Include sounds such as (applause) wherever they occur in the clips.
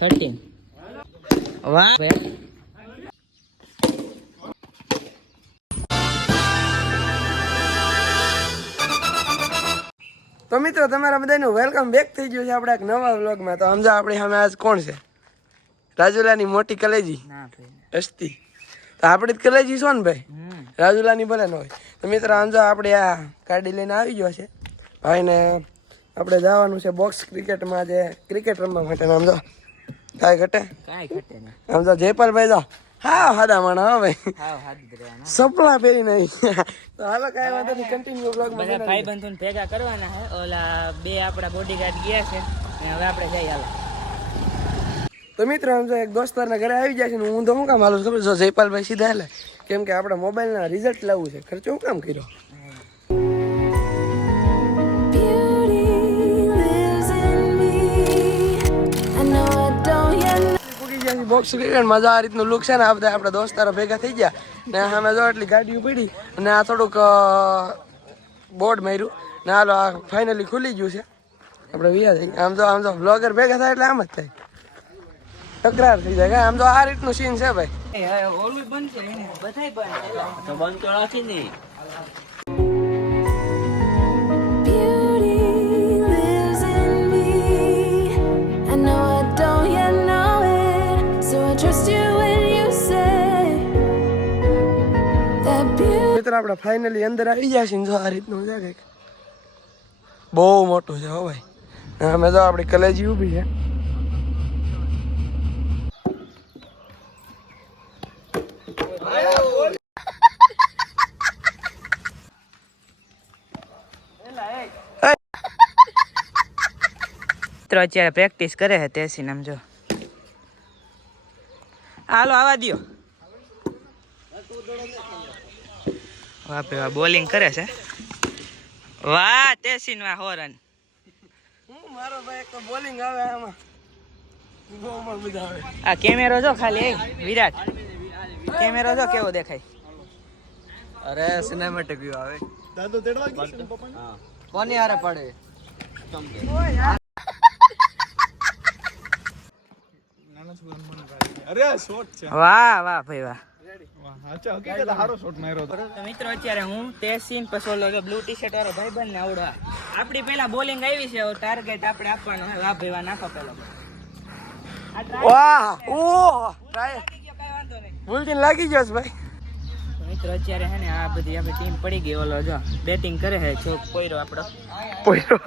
Thirteen વાહ. તો મિત્રો તમારા બધાનું વેલકમ બેક થઈ ગયું છે આપણે એક નવા વ્લોગમાં તો સમજા આપણે સામે આજ કોણ છે? રાજુલાની મોટી કલેજી. અસ્તી તો આપણી જ કલેજી છો ને ભાઈ? રાજુલાની ભલે ન હોય. તો મિત્રો સમજો આપણે આ ગાડી લઈને આવી ગયો છે. ભાઈને આપણે જવાનું છે બોક્સ ક્રિકેટમાં જે ક્રિકેટ રમવા માટે. સમજો કાંઈ ઘટે? કાંઈ ઘટે નહીં. સમજો જયપાલભાઈ જાઓ હા હાદા માણા હાવ સપના પહેરી નહીં તો હાલો કાંઈ વાંધો નહીં કન્ટિન્યુ બ્લોગમાં બધા ભાઈ બંધુને ભેગા કરવાના હે. ઓલા બે આપણા બોડીગાર્ડ ગયા છે. અને હવે આપણે જઈ હાલો. તો મિત્રો આમ જો એક દોસ્તારના ઘરે આવી જાય છે ને હું તો શું કામ હાલું ખબર છે? જો જયપાલભાઈ સીધા હેલે. કેમ કે આપણે મોબાઈલના રિઝલ્ટ લાવવું છે. ખર્ચો હું કામ કર્યો? પૂરી ગયા મજા આ રીતનું લુક છે ને આ બધા આપણા દોસ્તારો ભેગા થઈ ગયા. ને અમે જો એટલી ગાડીઓ પડી અને આ થોડુંક બોર્ડ માર્યું. ને હાલો આ ફાઇનલી ખુલી ગયું છે. આપણે વિયા થઈ આમ તો આમ તો બ્લોગર ભેગા થાય એટલે આમ જ થાય. તકરાર થઈ જાય. આમ તો આ રીતનું સીન છે ભાઈ. ઓલું બંધ છે બધાય બંધ તો બંધ તો રાખી નહીં. Beauty lives in me. I know I don't yet મિત્ર આપણે ફાઇનલી અંદર આવી ગયા છીએ ને જો આ રીતનું છે કંઈક. બહુ મોટું છે હો ભાઈ. અમે તો આપણી કલેજી ઊભી છે. મિત્રો અત્યારે પ્રેક્ટિસ કરે છે તેસી નામ જો. હાલો આવા દો વાપરે વાહ બોલિંગ કરે છે. વાહ તેસીન વાહ હોરન. હું મારો ભાઈ એક તો બોલિંગ આવે આમાં. આ કેમેરો જો ખાલી એ વિરાટ. કેમેરો જો કેવો દેખાય. અરે સિનેમેટિક વ્યૂ આવે. કોની હારે પડે? વાહ વાહ ભાઈ વાહ. તો. મિત્રો અત્યારે હું તેસીન પછી ઓલો બ્લુ ટી શર્ટ વાળો ભાઈ બંધ ને આવડવા આપણી પેલા બોલિંગ આવી છે ટાર્ગેટ આપણે આપવાનો છે. વાહ ભાઈ વાહ નાખો પેલો. આ વાહ ઓહ ટ્રાય લાગી ગયો, કાંઈ વાંધો નહીં. ભૂલથી લાગી ગયો છે ભાઈ. મિત્રો અત્યારે હે ને આ બધી આપણી ટીમ પડી ગઈ ઓલો જો બેટિંગ કરે છે જો કોઈરો આપણો. પોયરો.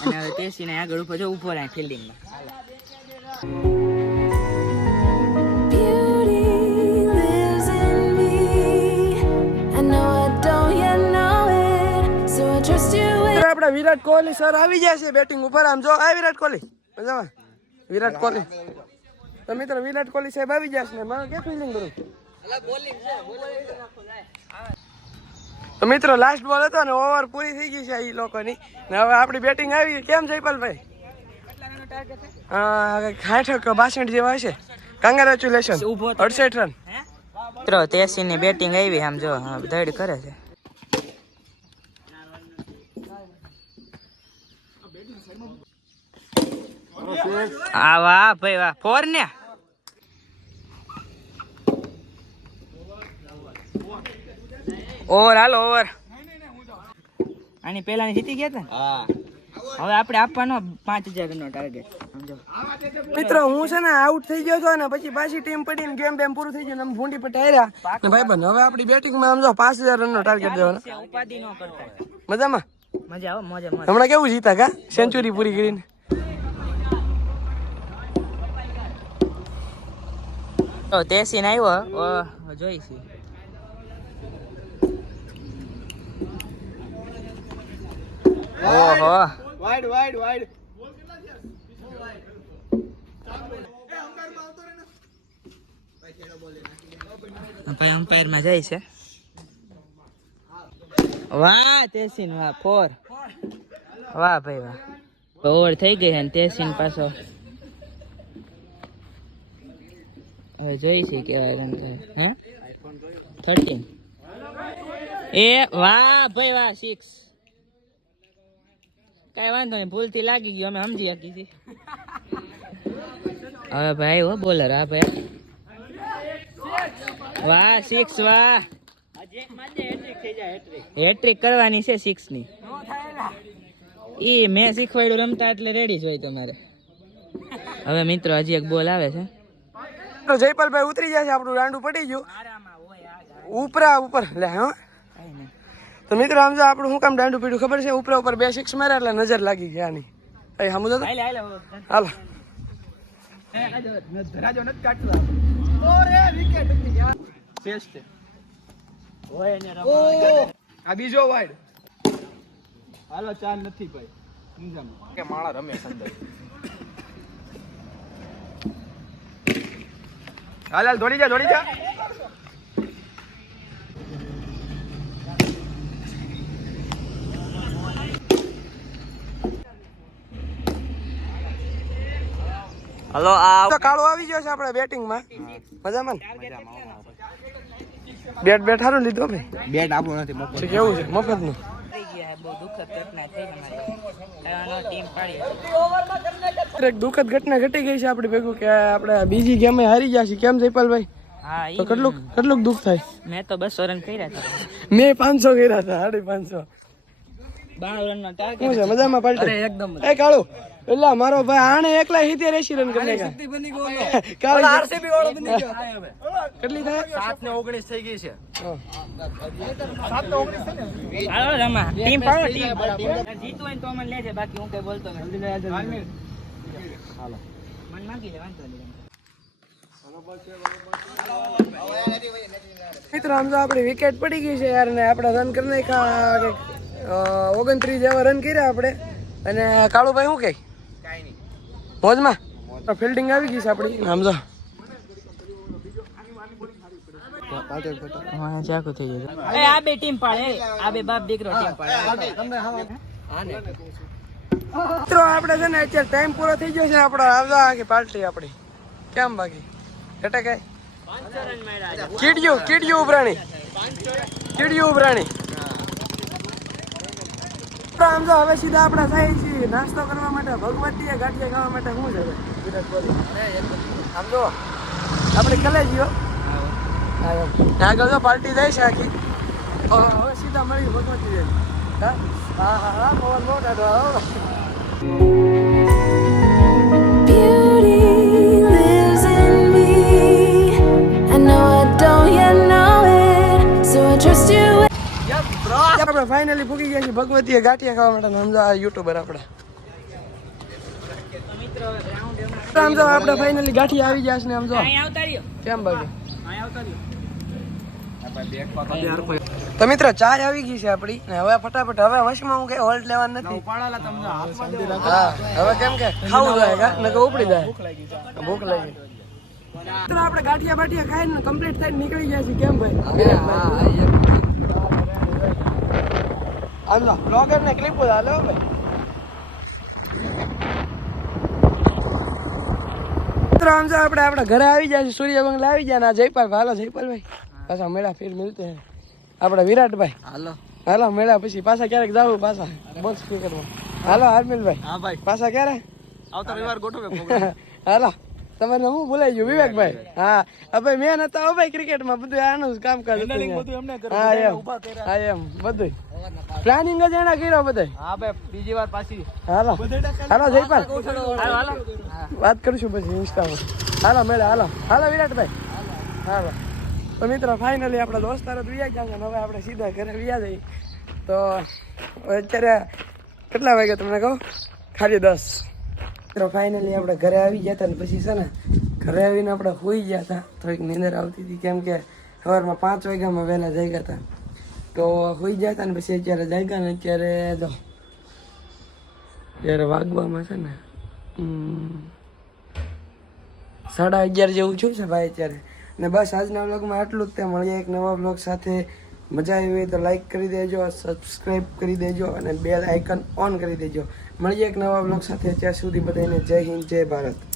અને હવે તેસીને આગળ ઉપર જો ઊભો રહે ફિલ્ડિંગમાં વિરાટ કોહલી સર આવી જાય છે બેટિંગ ઉપર. આમ જો આ વિરાટ કોહલી. મજામાં? વિરાટ કોહલી. તો મિત્રો વિરાટ કોહલી સાહેબ આવી ગયા છે ને? મારે કે ફિલિંગ કરું? તો મિત્રો લાસ્ટ બોલ હતો ને ઓવર પૂરી થઈ ગઈ છે એ લોકોની. ને હવે આપણી બેટિંગ આવી. કેમ જયપાલભાઈ? સાઠ બાસઠ જેવા હશે. કંગ્રેચ્યુલેશન. અડસઠ રન મિત્રો તેસીની બેટિંગ આવી આમ જો ધડ કરે છે. આ વાહ ભાઈ વાહ ફોર ને. ઓવર હાલો ઓવર. આની પેલાની જીતી ગયા હતા હા. હવે આપણે આપવાનો પાંચ હજાર નો ટાર્ગેટ સમજો. મિત્રો હું છે ને આઉટ થઈ ગયો હતો ને પછી પાછી ટીમ પડીને ગેમ બેમ પૂરું થઈ ગયું ને અમે ભૂંડી પર ટાયરા. ભાઈ બન હવે આપણી બેટિંગમાં માં જો પાંચ હજાર રનનો ટાર્ગેટ દેવાનો ઉપાધિ ન કરતા. મજામાં? મજા આવે મોજે મોજ. હમણાં કેવું જીતા કા? સેન્ચુરી પૂરી કરીને. તો તે સીન આવ્યો જોઈશું. ઓહો. વાઈડ વાઈડ વાઈડ ભાઈ માં જાય છે. વાહ, તેસીન, વાહ, ફોર. વાહ, ભાઈ, વાહ. ઓવર થઈ ગઈ ને તેસીન પાછો. હવે જોઈ છે કેવા રન થાય હે? થર્ટીન એ, વાહ, ભાઈ, વાહ સિક્સ કઈ વાંધો નહીં, ભૂલથી લાગી ગયો, અમે સમજી શકી છીએ. હવે ભાઈ, હો, બોલર, હા, ભાઈ. વાહ સિક્સ વાહ. હેટ્રિક કરવાની છે સિક્સની ઈ મેં શીખવાડ્યું રમતા એટલે રેડી જ હોય તમારે હવે મિત્રો હજી એક બોલ આવે છે તો જયપાલભાઈ ઉતરી જાય છે આપણું રાંડું પડી ગયું ઉપરા ઉપર લે હા તો મિત્રો આમ જો આપણું શું કામ દાંડું પીડ્યું ખબર છે ઉપરા ઉપર બે સિક્સ માર્યા એટલે નજર લાગી ગયા આની અહીં સમજો તો હાલો આ બીજો વાઈડ હાલો ચાર નથી ભાઈ. કે માળા રમે અંદર હાલ હાલ દોડી જા દોડી જા. હલો આ તો કાળો આવી ગયો છે આપણે બેટિંગમાં મજામાં ને? બેટ બેટ સારું લીધો ભાઈ બેટ આપણું નથી મફત છે કેવું છે? મફતનું દુઃખદ ઘટના થઈ અમારી. ટીમ પાડી એક દુઃખદ ઘટના ઘટી ગઈ છે આપણી ભેગું કે આપણે બીજી ગેમે હારી ગયા છે કેમ જયપાલભાઈ હા તો કેટલું કેટલું દુઃખ થાય. મેં તો બસો રન કર્યા હતા. મેં પાંચસો કર્યા હતા સાડી પાંચસો બાર રન નો ટાર્ગેટ શું છે મજામાં પાલટી? એકદમ એ કાળુ એટલે મારો ભાઈ આણે એકલા સિત્તેર એસી રન કરી નાખ્યા. (laughs) કાળુ આરસીબી વાળો બની ગયો. કેટલી થાય? સાત ને ઓગણીસ થઈ ગઈ છે. હાલો રમા ટીમ પાડો ટીમ. જીતું હોય તો મને લેજે બાકી હું કઈ બોલતો નથી. મન માંગી લે વાંધો નહીં. મિત્રો આમ તો આપણી વિકેટ પડી ગઈ છે યાર ને આપણે રન કરી નાખ્યા ઓગણત્રીસ જેવા રન કર્યા આપણે. અને કાળુભાઈ શું કહે મોજમાં? ફિલ્ડિંગ આવી ગઈ છે આપણી. સમજો જો. હા ચાકુ થઈ ગયું. આ બે ટીમ પાડે. આ બે બાપ દીકરો ટીમ પાડે. મિત્રો આપણે છે ને અત્યારે ટાઈમ પૂરો થઈ ગયો છે આપણો. આખી પાર્ટી આપણી. કેમ બાકી? ઘટે કઈ? કીડિયું કીડિયું ઉભરાણી. કીડિયું ઉભરાણી. તો આમ તો હવે સીધા આપણા થાય છે. નાસ્તો કરવા માટે ભગવતી ગાંઠિયા ખાવા માટે શું છે? વિરાટ કોહલી. આમ જો આપણે કલે જીઓ આગળ જો પાર્ટી જાય છે આખી. હવે સીધા મળી ભગવતી હા? હા હા પવન બહુ ડાઢો આવે. આપણે ફાઇનલી પૂકી ગયા છીએ. ભગવતીએ ગાંઠિયા ખાવા માટે સમજો આ યુટ્યુબર આપણે. તો મિત્રો હવે ગ્રાઉન્ડ એમાં તો આમ જો આપણે ફાઇનલી ગાંઠિયા આવી ગયા છે ને આમ જો અહીં આવતા રહ્યો. કેમ બાકી અહીં આવતા રહ્યો. તો મિત્રો ચાય આવી ગઈ છે આપણી. ને હવે ફટાફટ હવે વશમાં હું કઈ હોલ્ટ લેવાનું નથી. હા હવે કેમ કે ખાવું જાય ને નકર ઉપડી જાય. ભૂખ લાગી મિત્રો આપણે ગાંઠિયા બાઠિયા ખાઈને કમ્પ્લીટ થઈને નીકળી ગયા છીએ. કેમ ભાઈ? આમ જો બ્લોગર ને ક્લિપ હાલો ભાઈ મિત્રો આમ આપણે આપણા ઘરે આવી જાય સૂર્ય બંગલા આવી જાય ના જયપાલ હાલો જયપાલ ભાઈ પાછા મેળા ફીર મિલતે હે આપણા વિરાટભાઈ હાલો હાલો મેળા પછી પાછા ક્યારેક જાવું પાછા બોક્સ ક્રિકેટમાં હાલો હાર્મિલભાઈ હા ભાઈ પાછા ક્યારે આવતા રવિવાર ગોઠવે. હાલો તમારે હું ભૂલાઈ ગયું? વિવેકભાઈ. હા. હવે મેં નતા હો ભાઈ ક્રિકેટમાં બધું આનું જ હતું અહીંયા. હા એમ. હા એમ. બધું પ્લાનિંગ જ એના કર્યો બધે હા ભાઈ બીજી વાર પાછી. હાલો. હાલો જયપાલ. વાત કરીશું પછી ઇન્સ્ટામાં. હાલો મેળે હાલો. હાલો વિરાટભાઈ. હાલો. તો મિત્રો ફાઇનલી આપણા દોસ્તારો તો વ્યા ગયા છે હવે આપણે સીધા ઘરે વ્યાજ જઈએ. તો અત્યારે કેટલા વાગ્યા તમને કહો? ખાલી દસ. મિત્રો ફાઇનલી આપણે ઘરે આવી ગયા હતા ને પછી છે ને, ઘરે આવીને આપણે હોઈ ગયા હતા. થોડીક નીંદર આવતી હતી કેમ કે સવારમાં પાંચ વાગ્યામાં વહેલા જઈ ગયા હતા. તો હોઈ ગયા હતા ને પછી અત્યારે જાગ્યા ને અત્યારે જો, અત્યારે વાગવામાં છે ને સાડા અગિયાર જેવું છું છે ભાઈ અત્યારે. ને બસ આજના બ્લોગમાં આટલું જ. તે મળીએ એક નવા બ્લોગ સાથે. મજા આવી હોય તો લાઈક કરી દેજો સબસ્ક્રાઈબ કરી દેજો અને બેલ આઇકન ઓન કરી દેજો. મળીએ એક નવા બ્લોગ સાથે. ત્યાં સુધી બધાને જય હિન્દ જય ભારત.